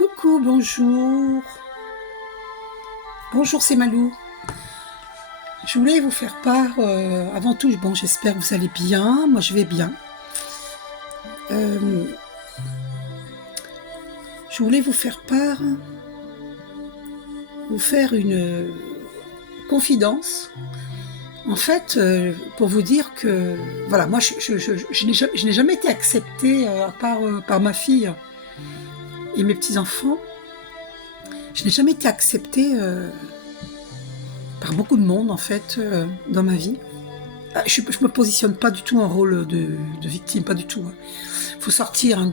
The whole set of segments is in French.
Coucou, bonjour. Bonjour, c'est Malou. Je voulais vous faire part, avant tout, bon, j'espère que vous allez bien. Moi, je vais bien. Je voulais vous faire part, vous faire une confidence. En fait, pour vous dire que, voilà, moi, je n'ai jamais été acceptée, à part par ma fille et mes petits-enfants. Je n'ai jamais été acceptée par beaucoup de monde, en fait, dans ma vie. Je me positionne pas du tout en rôle de victime, pas du tout. Il faut sortir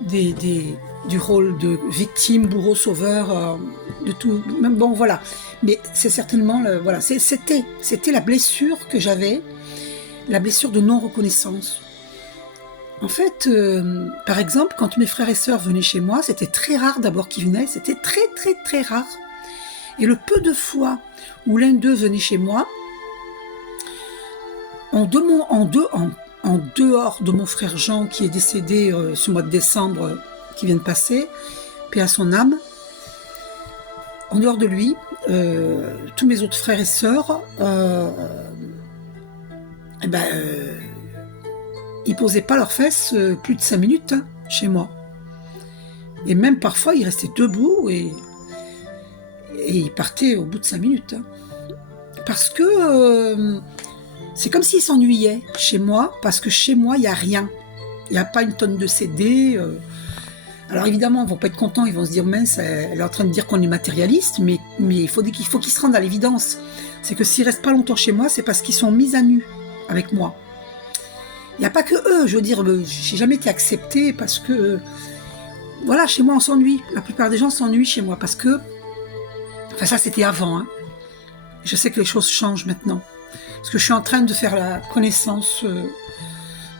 du rôle de victime, bourreau, sauveur, de tout. Même bon, voilà. Mais c'est certainement, voilà, c'était la blessure que j'avais, la blessure de non-reconnaissance. En fait, par exemple, quand mes frères et sœurs venaient chez moi, c'était très rare d'abord qu'ils venaient, c'était très très très rare. Et le peu de fois où l'un d'eux venait chez moi, en dehors de mon frère Jean qui est décédé ce mois de décembre qui vient de passer, paix à son âme, en dehors de lui, tous mes autres frères et sœurs, ils posaient pas leurs fesses plus de 5 minutes chez moi. Et même parfois, ils restaient debout et ils partaient au bout de 5 minutes. Parce que c'est comme s'ils s'ennuyaient chez moi, parce que chez moi, il n'y a rien. Il n'y a pas une tonne de CD. Alors évidemment, ils ne vont pas être contents, ils vont se dire, mince, elle est en train de dire qu'on est matérialiste, mais il faut qu'ils se rendent à l'évidence. C'est que s'ils ne restent pas longtemps chez moi, c'est parce qu'ils sont mis à nu avec moi. Il n'y a pas que eux, je veux dire, j'ai jamais été acceptée parce que, voilà, chez moi on s'ennuie. La plupart des gens s'ennuient chez moi parce que, enfin ça c'était avant, hein. Je sais que les choses changent maintenant. Parce que je suis en train de faire la connaissance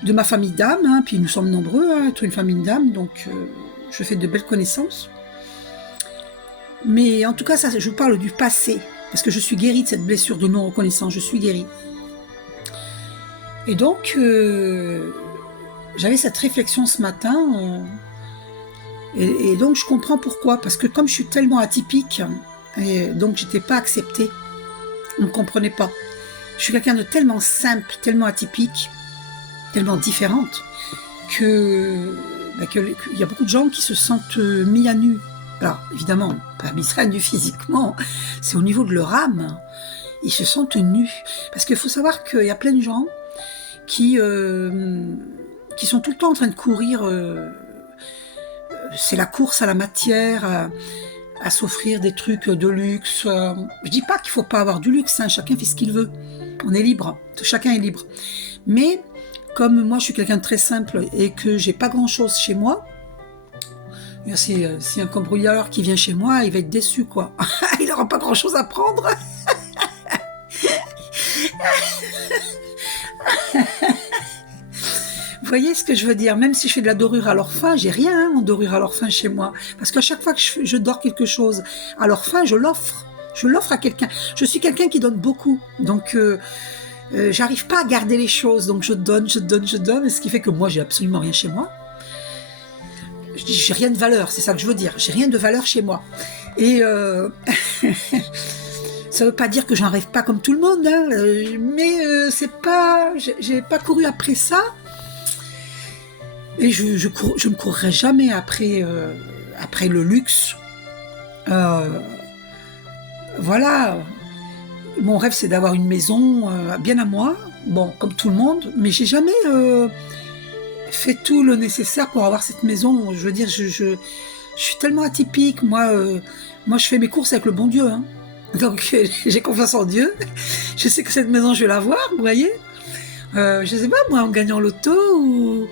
de ma famille d'âme, hein, puis nous sommes nombreux, hein, être une famille d'âme, donc je fais de belles connaissances. Mais en tout cas, ça, je vous parle du passé, parce que je suis guérie de cette blessure de non-reconnaissance, je suis guérie. Et donc, j'avais cette réflexion ce matin, et donc je comprends pourquoi, parce que comme je suis tellement atypique, et donc j'étais pas acceptée, on ne me comprenait pas. Je suis quelqu'un de tellement simple, tellement atypique, tellement différente, qu'il y a beaucoup de gens qui se sentent mis à nu. Alors, évidemment, pas mis à nu physiquement, c'est au niveau de leur âme. Ils se sentent nus. Parce qu'il faut savoir qu'il y a plein de gens qui sont tout le temps en train de courir. C'est la course à la matière, à s'offrir des trucs de luxe. Je dis pas qu'il faut pas avoir du luxe, hein, chacun fait ce qu'il veut. On est libre, chacun est libre. Mais comme moi je suis quelqu'un de très simple et que j'ai pas grand chose chez moi, si un cambrioleur qui vient chez moi, il va être déçu quoi. Il n'aura pas grand chose à prendre. Vous voyez ce que je veux dire? Même si je fais de la dorure à l'orphin, j'ai rien en dorure à l'orphin chez moi. Parce qu'à chaque fois que je dors quelque chose à l'orphin, je l'offre. Je l'offre à quelqu'un. Je suis quelqu'un qui donne beaucoup. Donc, j'arrive pas à garder les choses. Donc, je donne. Ce qui fait que moi, j'ai absolument rien chez moi. Je dis, j'ai rien de valeur. C'est ça que je veux dire. J'ai rien de valeur chez moi. Et ça veut pas dire que j'en rêve pas comme tout le monde. Hein, mais c'est pas... J'ai pas couru après ça. Et je ne courrai jamais après le luxe. Voilà. Mon rêve, c'est d'avoir une maison bien à moi, bon, comme tout le monde, mais j'ai jamais fait tout le nécessaire pour avoir cette maison. Je veux dire, je suis tellement atypique. Moi, je fais mes courses avec le bon Dieu. Hein. Donc, j'ai confiance en Dieu. Je sais que cette maison, je vais l'avoir, vous voyez. Je sais pas, moi, en gagnant au loto ou...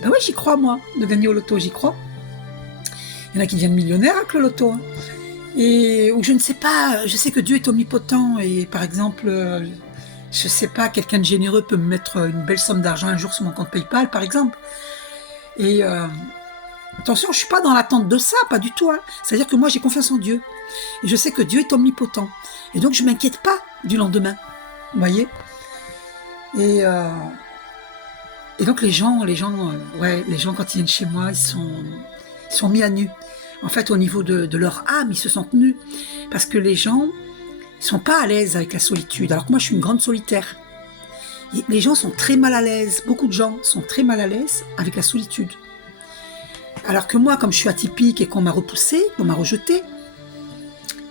Ben oui, j'y crois, moi, de gagner au loto, j'y crois. Il y en a qui deviennent millionnaires avec le loto. Hein. Ou je ne sais pas, je sais que Dieu est omnipotent et par exemple, je sais pas, quelqu'un de généreux peut me mettre une belle somme d'argent un jour sur mon compte PayPal, par exemple. Et attention, je suis pas dans l'attente de ça, pas du tout. Hein. C'est-à-dire que moi, j'ai confiance en Dieu. Et je sais que Dieu est omnipotent. Et donc, je m'inquiète pas du lendemain. Vous voyez ? Et donc les gens quand ils viennent chez moi, ils Ils sont mis à nu. En fait, au niveau de leur âme, ils se sentent nus. Parce que les gens ne sont pas à l'aise avec la solitude. Alors que moi, je suis une grande solitaire. Et les gens sont très mal à l'aise. Beaucoup de gens sont très mal à l'aise avec la solitude. Alors que moi, comme je suis atypique et qu'on m'a repoussée, qu'on m'a rejetée,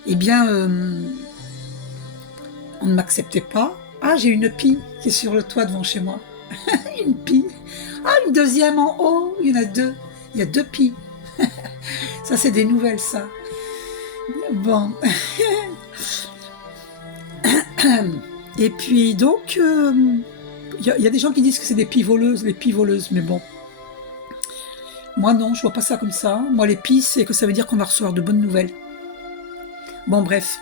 eh bien, on ne m'acceptait pas. Ah, j'ai une pie qui est sur le toit devant chez moi. Une pie. Ah, une deuxième en haut. Il y en a deux. Il y a 2 pies. Ça, c'est des nouvelles, ça. Bon. Et puis, donc, il y a des gens qui disent que c'est des pies voleuses, les pies voleuses, mais bon. Moi, non, je vois pas ça comme ça. Moi, les pies, c'est que ça veut dire qu'on va recevoir de bonnes nouvelles. Bon, bref.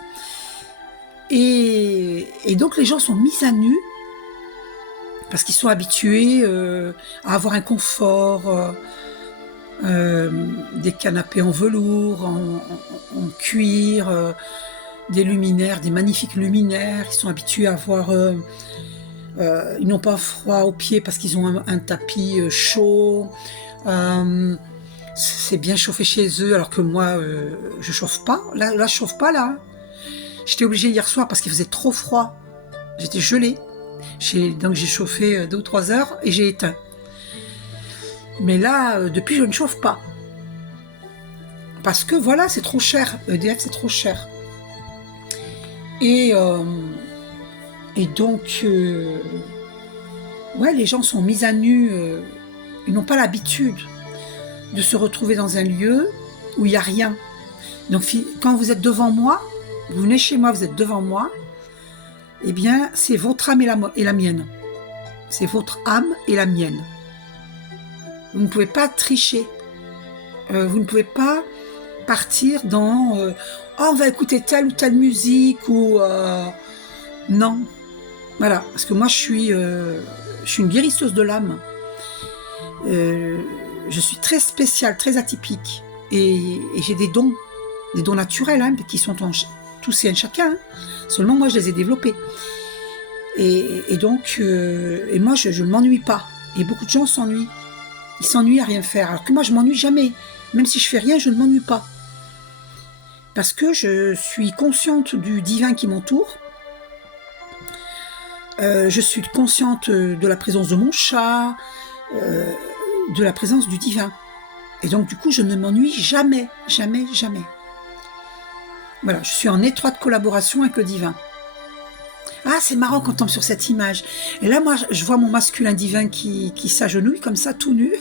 Et donc, les gens sont mis à nu parce qu'ils sont habitués à avoir un confort, des canapés en velours, en cuir, des luminaires, des magnifiques luminaires. Ils sont habitués à avoir... ils n'ont pas froid aux pieds parce qu'ils ont un tapis chaud. C'est bien chauffé chez eux, alors que moi, je chauffe pas. Là, je chauffe pas, là. J'étais obligée hier soir parce qu'il faisait trop froid. J'étais gelée. Donc j'ai chauffé 2 ou 3 heures et j'ai éteint. Mais là, depuis, je ne chauffe pas. Parce que voilà, c'est trop cher. EDF, c'est trop cher. Et donc, ouais, les gens sont mis à nu. Ils n'ont pas l'habitude de se retrouver dans un lieu où il n'y a rien. Donc, quand vous êtes devant moi, vous venez chez moi, vous êtes devant moi, eh bien, c'est votre âme et la mienne. C'est votre âme et la mienne. Vous ne pouvez pas tricher. Vous ne pouvez pas partir dans oh, on va écouter telle ou telle musique ou non. Voilà, parce que moi je suis une guérisseuse de l'âme. Je suis très spéciale, très atypique et j'ai des dons naturels hein, qui sont en tous et en chacun. Hein. Seulement moi je les ai développés. Et donc et moi je ne m'ennuie pas. Et beaucoup de gens s'ennuient. Ils s'ennuient à rien faire. Alors que moi je m'ennuie jamais. Même si je fais rien, je ne m'ennuie pas. Parce que je suis consciente du divin qui m'entoure. Je suis consciente de la présence de mon chat, de la présence du divin. Et donc, du coup, je ne m'ennuie jamais, jamais, jamais. Voilà, je suis en étroite collaboration avec le divin. Ah, c'est marrant qu'on tombe sur cette image. Et là, moi, je vois mon masculin divin qui s'agenouille comme ça, tout nu.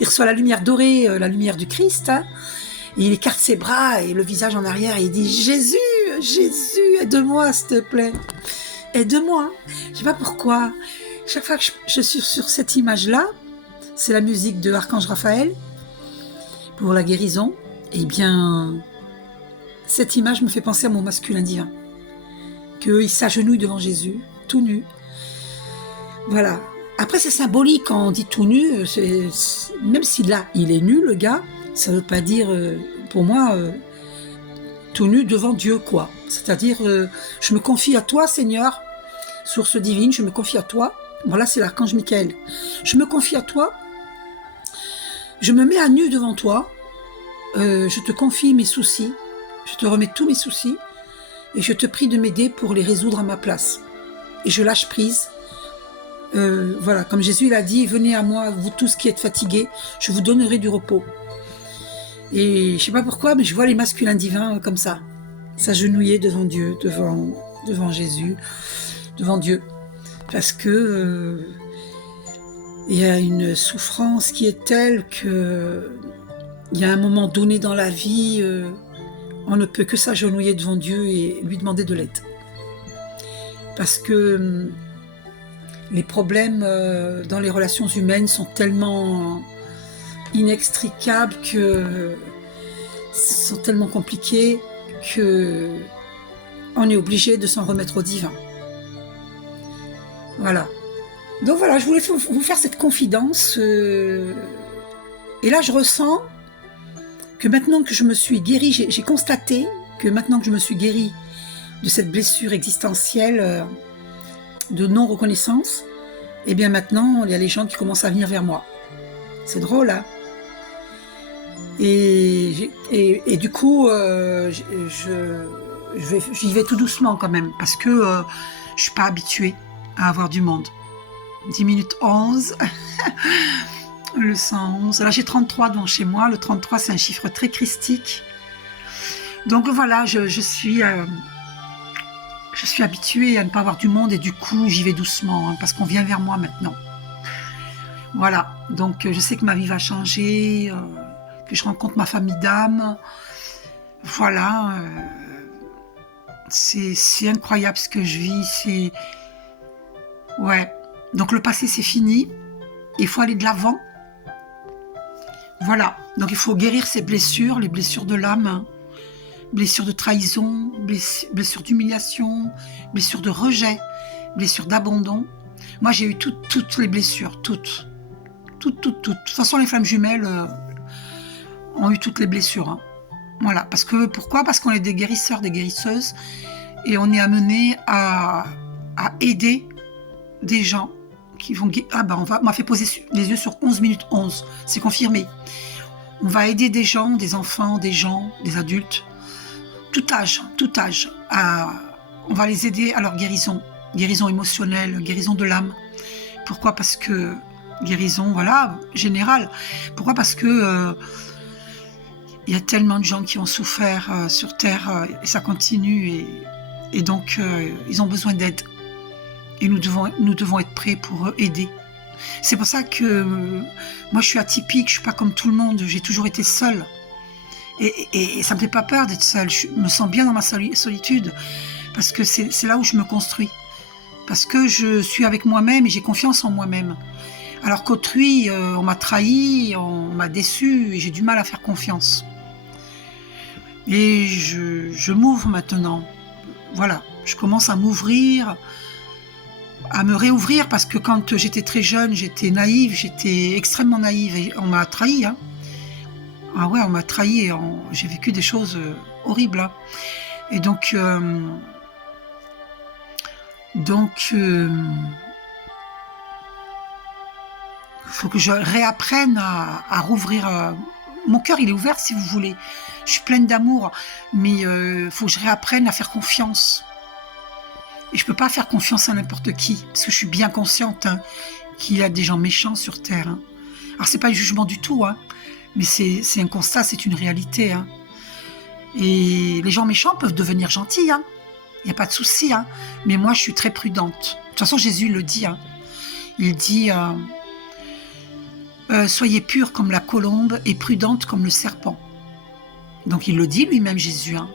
Il reçoit la lumière dorée, la lumière du Christ. Hein. Et il écarte ses bras et le visage en arrière et il dit « Jésus, Jésus, aide-moi, s'il te plaît. Aide-moi. » Je ne sais pas pourquoi. Chaque fois que je suis sur cette image-là, c'est la musique de Archange Raphaël pour la guérison. Eh bien, cette image me fait penser à mon masculin divin. Qu'il s'agenouille devant Jésus, tout nu. Voilà. Après, c'est symbolique quand on dit tout nu. Même si là, il est nu, le gars, ça ne veut pas dire, pour moi, tout nu devant Dieu, quoi. C'est-à-dire, je me confie à toi, Seigneur, source divine, je me confie à toi. Voilà, c'est l'archange Michael. Je me confie à toi. Je me mets à nu devant toi. Je te confie mes soucis. Je te remets tous mes soucis. Et je te prie de m'aider pour les résoudre à ma place. Et je lâche prise. Voilà, comme Jésus l'a dit, venez à moi, vous tous qui êtes fatigués, je vous donnerai du repos. Et je ne sais pas pourquoi, mais je vois les masculins divins comme ça, s'agenouiller devant Dieu, devant Jésus, devant Dieu. Parce que il y a une souffrance qui est telle que il y a un moment donné dans la vie, on ne peut que s'agenouiller devant Dieu et lui demander de l'aide. Parce que les problèmes dans les relations humaines sont tellement inextricables, sont tellement compliqués qu'on est obligé de s'en remettre au divin. Voilà. Donc voilà, je voulais vous faire cette confidence. Et là, je ressens que maintenant que je me suis guérie, j'ai constaté que maintenant que je me suis guérie de cette blessure existentielle de non-reconnaissance, et bien maintenant, il y a les gens qui commencent à venir vers moi. C'est drôle, hein? Et du coup, j'y vais tout doucement quand même, parce que je suis pas habituée à avoir du monde. 10 minutes 11, le 111. Là, j'ai 33 devant chez moi. Le 33, c'est un chiffre très christique. Donc voilà, je suis habituée à ne pas avoir du monde et du coup, j'y vais doucement, hein, parce qu'on vient vers moi maintenant. Voilà, donc je sais que ma vie va changer, que je rencontre ma famille d'âme. Voilà, c'est incroyable ce que je vis. Ouais, donc le passé, c'est fini. Il faut aller de l'avant. Voilà, donc il faut guérir ces blessures, les blessures de l'âme, blessures de trahison, blessures d'humiliation, blessures de rejet, blessures d'abandon. Moi, j'ai eu toutes les blessures, toutes. De toute façon, les flammes jumelles ont eu toutes les blessures. Hein. Voilà, pourquoi ? Parce qu'on est des guérisseurs, des guérisseuses, et on est amené à aider des gens qui vont... on m'a fait poser les yeux sur 11 minutes 11, c'est confirmé. On va aider des gens, des enfants, des gens, des adultes, tout âge, on va les aider à leur guérison émotionnelle, guérison de l'âme. Pourquoi ? Parce que guérison, voilà, générale. Pourquoi ? Parce que il y a tellement de gens qui ont souffert sur Terre et ça continue et donc ils ont besoin d'aide. Et nous devons être prêts pour aider. C'est pour ça que moi je suis atypique, je suis pas comme tout le monde, j'ai toujours été seule. Et ça me fait pas peur d'être seule, je me sens bien dans ma solitude, parce que c'est là où je me construis. Parce que je suis avec moi-même et j'ai confiance en moi-même. Alors qu'autrui, on m'a trahi, on m'a déçu et j'ai du mal à faire confiance. Et je m'ouvre maintenant. Voilà, je commence à m'ouvrir, à me réouvrir, parce que quand j'étais très jeune, j'étais naïve, j'étais extrêmement naïve et on m'a trahi. Hein. Ah ouais, on m'a trahi et j'ai vécu des choses horribles. Hein. Et donc faut que je réapprenne à rouvrir. Mon cœur, il est ouvert si vous voulez. Je suis pleine d'amour, mais faut que je réapprenne à faire confiance. Et je peux pas faire confiance à n'importe qui, parce que je suis bien consciente qu'il y a des gens méchants sur Terre. Hein. Alors c'est pas un jugement du tout, hein, mais c'est un constat, c'est une réalité. Hein. Et les gens méchants peuvent devenir gentils, hein. Il n'y a pas de souci, hein. Mais moi je suis très prudente. De toute façon Jésus le dit. Hein. Il dit soyez pure comme la colombe et prudente comme le serpent. Donc il le dit lui-même Jésus. Hein.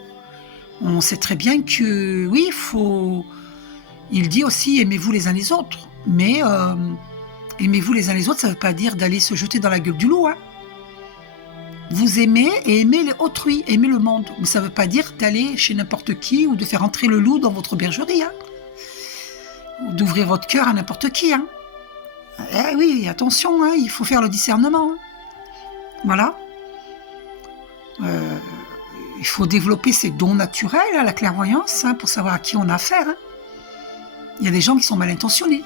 On sait très bien que oui, il dit aussi aimez-vous les uns les autres. Mais aimez-vous les uns les autres, ça ne veut pas dire d'aller se jeter dans la gueule du loup. Hein. Vous aimez et aimez autrui, aimez le monde. Mais ça ne veut pas dire d'aller chez n'importe qui ou de faire entrer le loup dans votre bergerie. Hein. Ou d'ouvrir votre cœur à n'importe qui. Hein. Eh oui, attention, hein, il faut faire le discernement. Hein. Voilà. Il faut développer ses dons naturels, hein, la clairvoyance, hein, pour savoir à qui on a affaire. Hein. Il y a des gens qui sont mal intentionnés.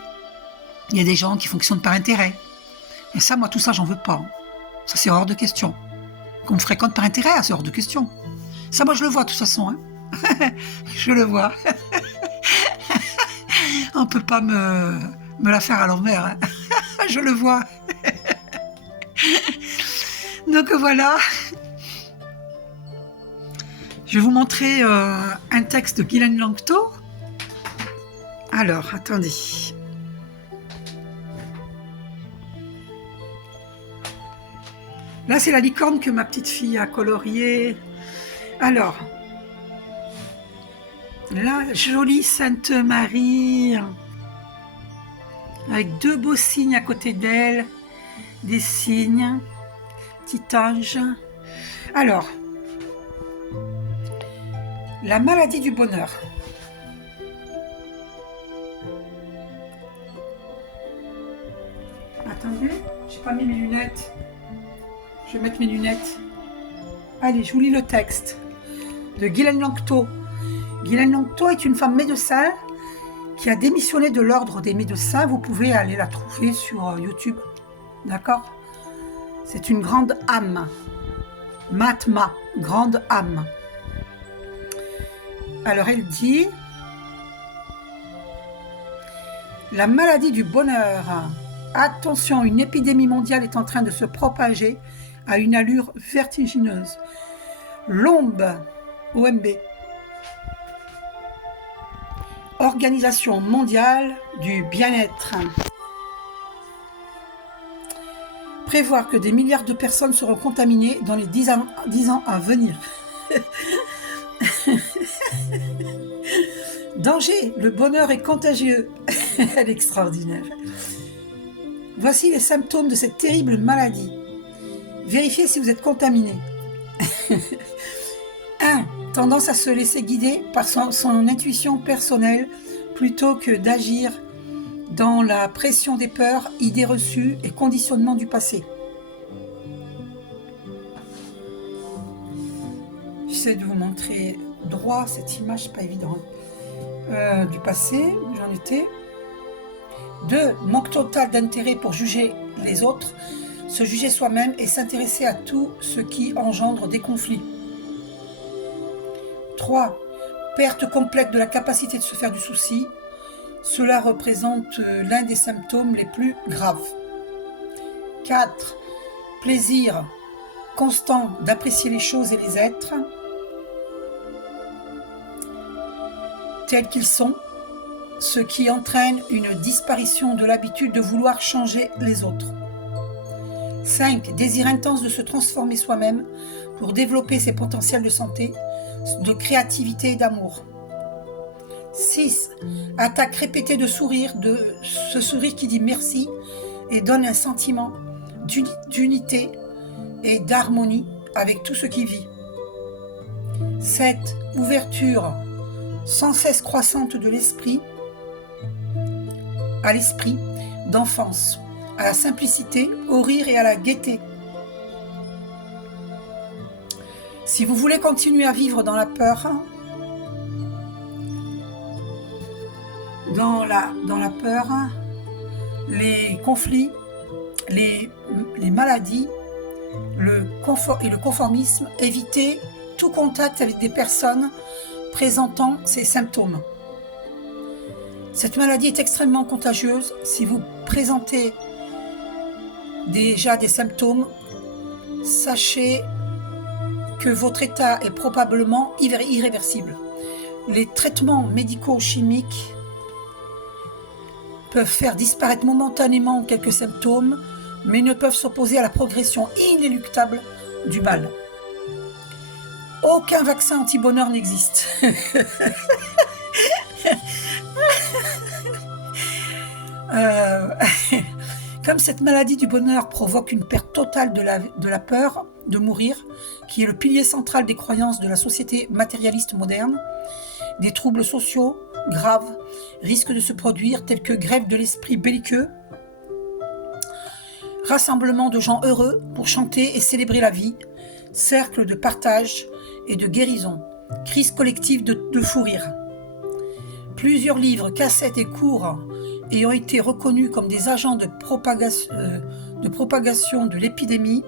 Il y a des gens qui fonctionnent par intérêt. Et ça, moi, tout ça, j'en veux pas. Hein. Ça, c'est hors de question. Qu'on me fréquente par intérêt, c'est hors de question. Ça, moi, je le vois, de toute façon. Hein. Je le vois. On peut pas me la faire à l'envers. Hein. Je le vois. Donc, voilà. Je vais vous montrer un texte de Ghislaine Lanctot. Alors, attendez. Là, c'est la licorne que ma petite fille a coloriée. Alors, la jolie Sainte Marie, avec deux beaux signes à côté d'elle, des signes, petit ange. Alors, la maladie du bonheur. Attendez, j'ai pas mis mes lunettes. Je vais mettre mes lunettes. Allez, je vous lis le texte de Ghislaine Lanctot. Ghislaine Lanctot est une femme médecin qui a démissionné de l'ordre des médecins. Vous pouvez aller la trouver sur YouTube. D'accord ? C'est une grande âme. Mahatma, grande âme. Alors elle dit, la maladie du bonheur. Attention, une épidémie mondiale est en train de se propager à une allure vertigineuse. L'OMB, OMB, Organisation mondiale du bien-être, prévoir que des milliards de personnes seront contaminées dans les 10 ans à venir. Danger, le bonheur est contagieux. Elle est extraordinaire. Voici les symptômes de cette terrible maladie. Vérifiez si vous êtes contaminé. 1. Tendance à se laisser guider par son intuition personnelle plutôt que d'agir dans la pression des peurs, idées reçues et conditionnements du passé. J'essaie de vous montrer droit cette image, pas évident. Du passé, j'en étais. 2. Manque total d'intérêt pour juger les autres, se juger soi-même et s'intéresser à tout ce qui engendre des conflits. 3. Perte complète de la capacité de se faire du souci. Cela représente l'un des symptômes les plus graves. 4. Plaisir constant d'apprécier les choses et les êtres tels qu'ils sont, ce qui entraîne une disparition de l'habitude de vouloir changer les autres. 5. Désir intense de se transformer soi-même pour développer ses potentiels de santé, de créativité et d'amour. 6. Attaque répétée de sourire, de ce sourire qui dit merci et donne un sentiment d'unité et d'harmonie avec tout ce qui vit. 7. Ouverture sans cesse croissante de l'esprit à l'esprit d'enfance, à la simplicité, au rire et à la gaieté. Si vous voulez continuer à vivre dans la peur, les conflits, les maladies, le conformisme, évitez tout contact avec des personnes présentant ces symptômes. Cette maladie est extrêmement contagieuse. Si vous présentez déjà des symptômes, sachez que votre état est probablement irréversible. Les traitements médico-chimiques peuvent faire disparaître momentanément quelques symptômes, mais ne peuvent s'opposer à la progression inéluctable du mal. Aucun vaccin anti-bonheur n'existe. Comme cette maladie du bonheur provoque une perte totale de la peur de mourir, qui est le pilier central des croyances de la société matérialiste moderne, des troubles sociaux graves risquent de se produire tels que grève de l'esprit belliqueux, rassemblement de gens heureux pour chanter et célébrer la vie, cercle de partage et de guérison, crise collective de fou rire. Plusieurs livres, cassettes et cours ayant été reconnus comme des agents de propagation de l'épidémie,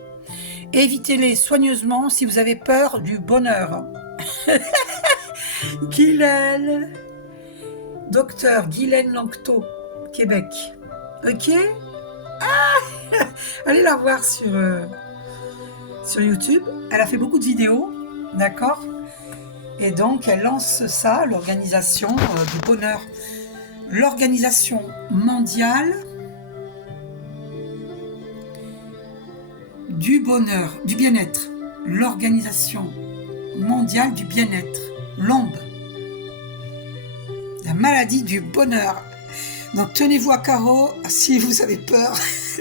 évitez-les soigneusement si vous avez peur du bonheur. Guylaine, docteur Guylaine Lanctot, Québec. Ok. Allez la voir sur YouTube. Elle a fait beaucoup de vidéos, d'accord. Et donc elle lance ça, l'organisation du bonheur, l'organisation mondiale du bonheur, du bien-être, l'organisation mondiale du bien-être, l'OMB, la maladie du bonheur. Donc tenez-vous à carreau si vous avez peur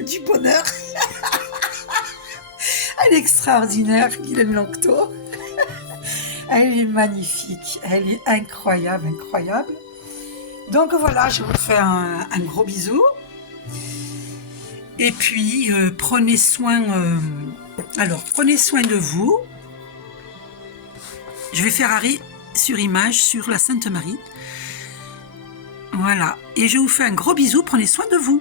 du bonheur. Elle est extraordinaire, Guylaine Lanctot. Elle est magnifique, elle est incroyable, incroyable. Donc voilà, je vous fais un gros bisou. Et puis, prenez soin de vous. Je vais faire arrêt sur image sur la Sainte Marie. Voilà. Et je vous fais un gros bisou. Prenez soin de vous.